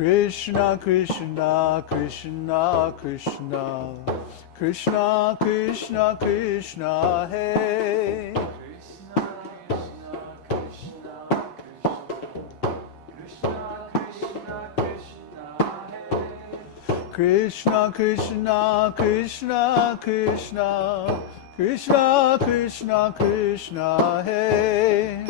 Krishna Krishna Krishna Krishna Krishna Krishna Krishna Hey Krishna Krishna Krishna Krishna Krishna Krishna Krishna Hey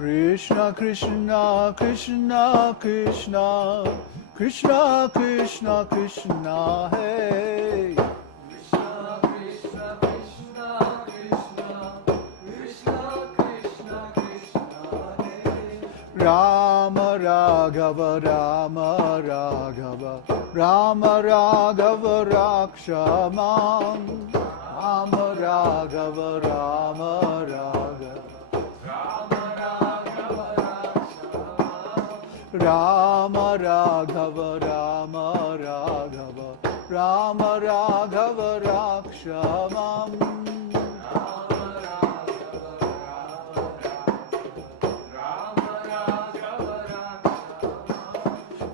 Krishna Krishna Krishna Krishna Krishna Krishna Krishna Hey Rama Raghava Rama Raghava Rama Raghava Rakshamam Rama Raghava Rama Raghava Rama Raghava Rama Raghava Rama Raghava Rakshamam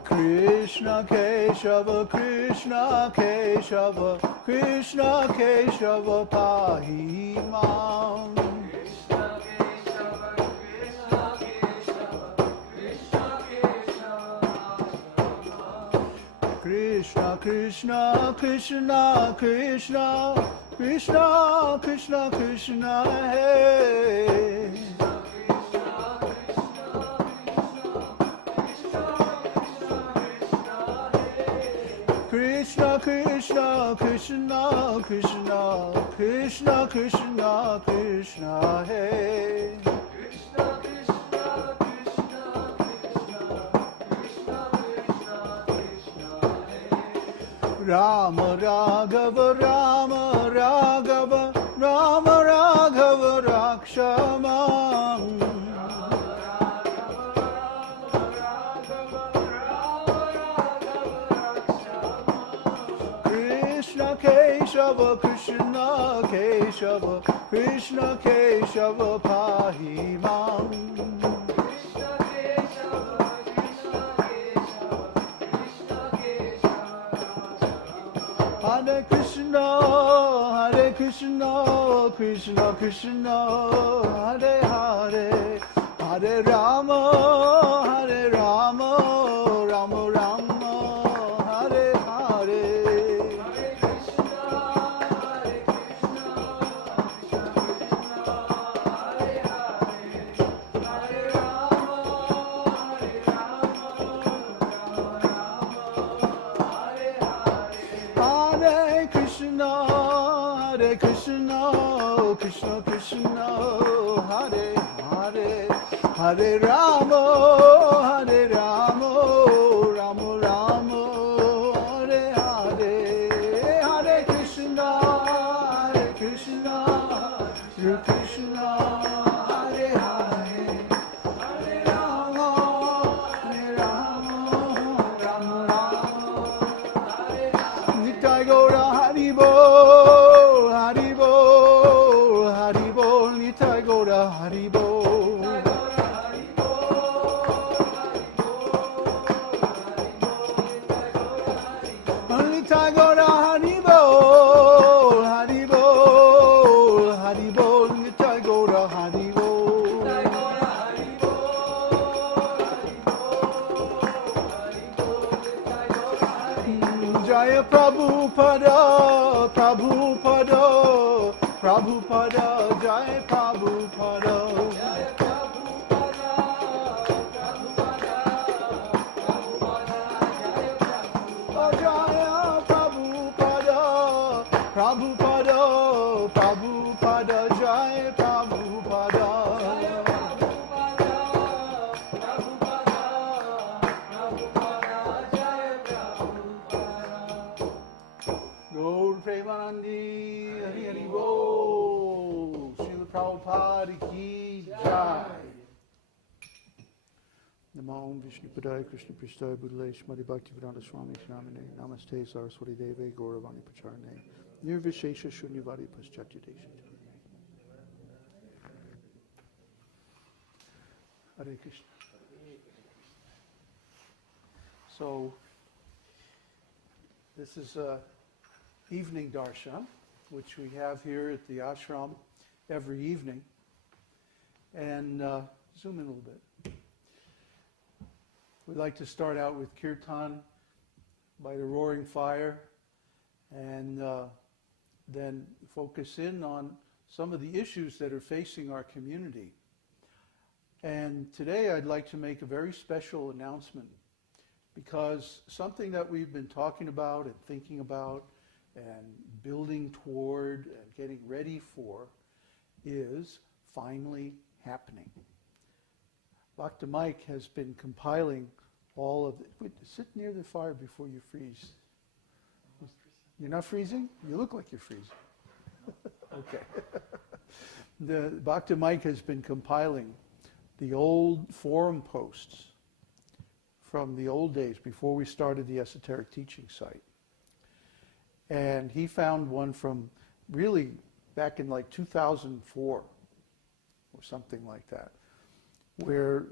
Krishna Keshava Krishna Keshava Krishna Keshava Pahimam Krishna Krishna Krishna Krishna Krishna Krishna Krishna Hey Krishna Krishna Krishna Krishna Krishna Krishna Krishna Hey Krishna Krishna Krishna Krishna Krishna Krishna Hey Rama Raghava Rama Raghava Rama Raghava Rakshamam Keshava Krishna Keshava Krishna Keshava Pahimam Krishna Keshava Krishna Keshava Krishna Keshava Hare Krishna Hare Krishna Krishna Krishna Hare Hare Hare Rama Hare Rama Rama Rama Hare Hare Krishna Krishna Hare Hare Hare Rama Hare Rama Rama Rama Hare Hare Hare Krishna Hare Krishna Hare Krishna Hare Hare Hare Rama Hare Rama Rama Rama Hare Hare Nitai Gaura Hari Bol Hari Bol Hari Bol Nitai Gaura Hari Bol Nitai Gaura Hari Bol Hari Bol Hari Bol Nitai Gaura Hari Bol Jaya Prabhupada Prabhupada Prabhupada Jaya Prabhupada Jaya Prabhupada Prabhupada Prabhupada Jaya Prabhupada Gaur Premanandi Hari Hari Bol Srila Prabhupada Ki Jai Namo Om Vishnu Padaya Krishna Prishthaya Buddhale Shmati Bhakti Vedanta Swami Shamane Namaste Saraswati Deve Gauravani Pacharane Nirvishesha Shunyavadi Paschatya Desha Hare Krishna. So, this is evening darshan, which we have here at the ashram every evening. And zoom in a little bit. We'd like to start out with kirtan by the roaring fire, and then focus in on some of the issues that are facing our community. And today I'd like to make a very special announcement, because something that we've been talking about and thinking about and building toward and getting ready for is finally happening. Dr. Mike has been compiling all of it. Wait, sit near the fire before you freeze. You're not freezing? You look like you're freezing. Okay. Dr. Mike has been compiling the old forum posts from the old days before we started the Esoteric Teaching site. And he found one from really back in like 2004 or something like that, where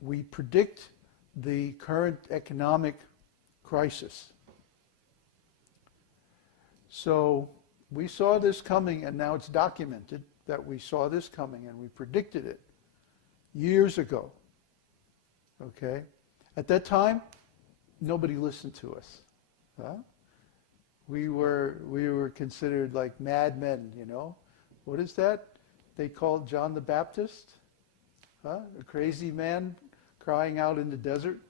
we predict the current economic crisis. So we saw this coming, and now it's documented that we saw this coming and we predicted it years ago. Okay? At that time, nobody listened to us. Huh? We were considered like madmen, you know. What is that? They called John the Baptist? Huh? A crazy man crying out in the desert?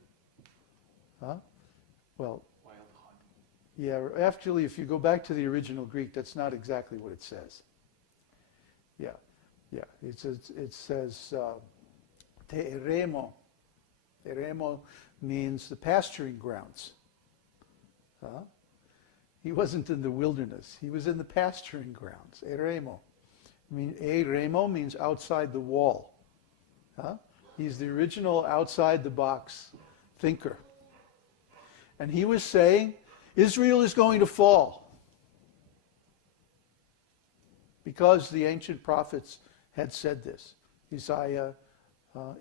Huh? Well, yeah, actually, if you go back to the original Greek, that's not exactly what it says. Yeah. It says te eremo. Eremo means the pasturing grounds. Huh? He wasn't in the wilderness. He was in the pasturing grounds. Eremo. Eremo means outside the wall. Huh? He's the original outside-the-box thinker. And he was saying, Israel is going to fall. Because the ancient prophets had said this. Isaiah,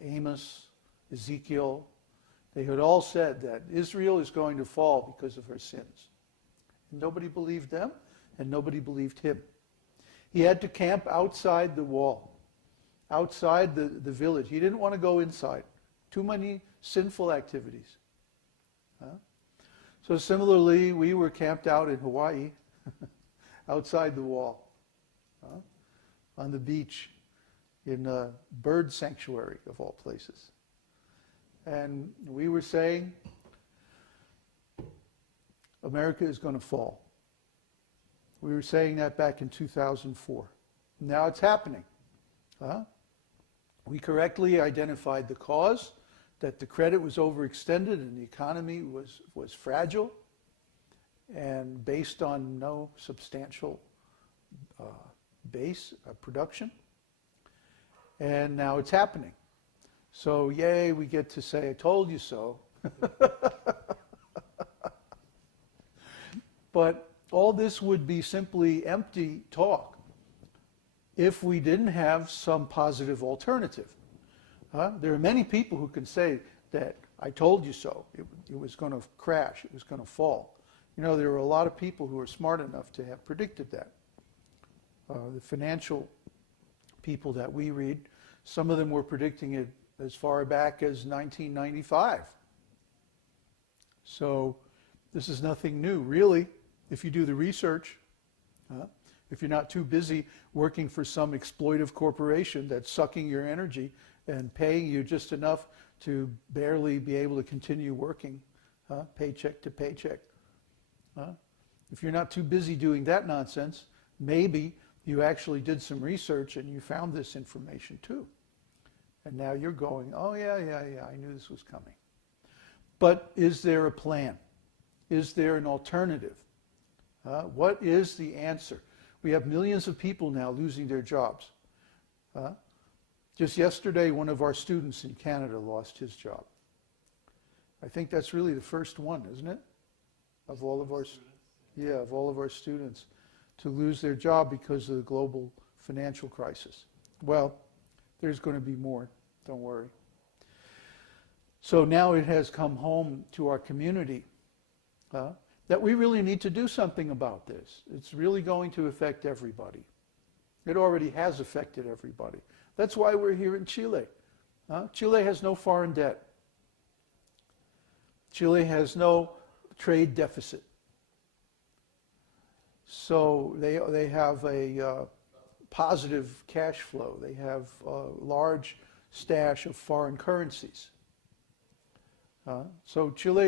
Amos, Ezekiel, they had all said that Israel is going to fall because of her sins. And nobody believed them, and nobody believed him. He had to camp outside the wall, outside the village. He didn't want to go inside. Too many sinful activities. Huh? So similarly, we were camped out in Hawaii, outside the wall, on the beach, in a bird sanctuary of all places. And we were saying, America is going to fall. We were saying that back in 2004. Now it's happening. We correctly identified the cause, that the credit was overextended and the economy was fragile and based on no substantial base production. And now it's happening. So yay, we get to say, I told you so. But all this would be simply empty talk if we didn't have some positive alternative. There are many people who can say that I told you so. It was going to crash. It was going to fall. You know, there were a lot of people who were smart enough to have predicted that. The financial people that we read, some of them were predicting it as far back as 1995. So this is nothing new, really, if you do the research. If you're not too busy working for some exploitive corporation that's sucking your energy and paying you just enough to barely be able to continue working, paycheck to paycheck. If you're not too busy doing that nonsense, maybe you actually did some research and you found this information too. And now you're going, oh yeah, I knew this was coming. But is there a plan? Is there an alternative? What is the answer? We have millions of people now losing their jobs. Just yesterday, one of our students in Canada lost his job. I think that's really the first one, isn't it? Of all of our students to lose their job because of the global financial crisis. Well, there's going to be more. Don't worry. So now it has come home to our community that we really need to do something about this. It's really going to affect everybody. It already has affected everybody. That's why we're here in Chile. Chile has no foreign debt. Chile has no trade deficit. So they have a positive cash flow. They have a large stash of foreign currencies. So Chile